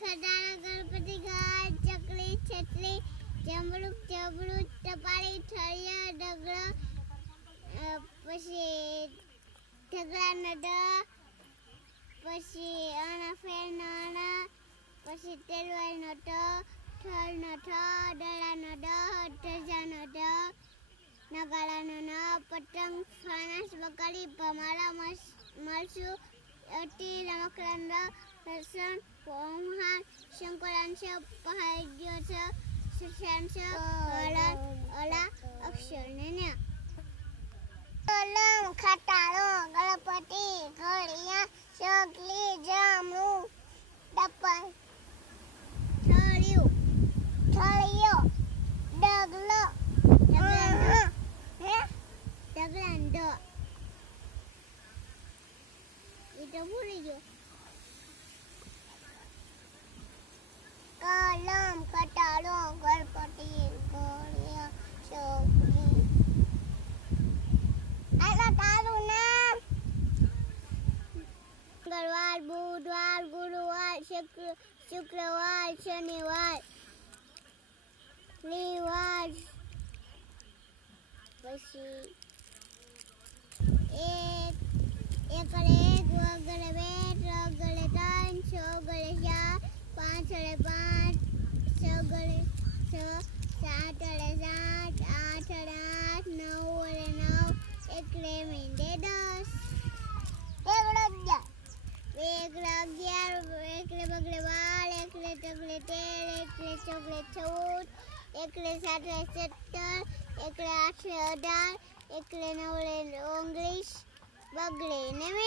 ખટારા ગણપતિ ઘાટ, ચકલી છેટલી જમરૂક જબરૂક ટપાળી ઠળિયા ડગલો પછી ઢગલાનો નડ, પછી ફેરનો આના પછી તેલવાઈ નટો, ઠળ નઠ, ડળા નડ, ઢજા નડ નગાળા ન પતંગ, ફાણસ બકરી ભમારા મળશું અટી રમકડાનો રસણ પોમહાર શંકરાન છે પહાડ્યો છે સુશાન છે અલા અલા અક્ષર ને ને કલમ ખટારો ગણપતિ ઘડિયા ચકલી જામુ ટપર ઠળિયું ઠળિયો ડગલો ડગલાનો એ તો ભૂલી ગયો. ગુરુવાર શુક્ર શુક્રવાર શનિવાર રવિવાર પછી એક અગિયાર એકડે બગડે બાર એકડે તગડે તેર એકડે ચોગડે ચૌદ એકડે સાતડે સત્તર એકડે આઠડે અઢાર એકડે નવડે ઓગણીસ બગડે ને મીંડે વીસ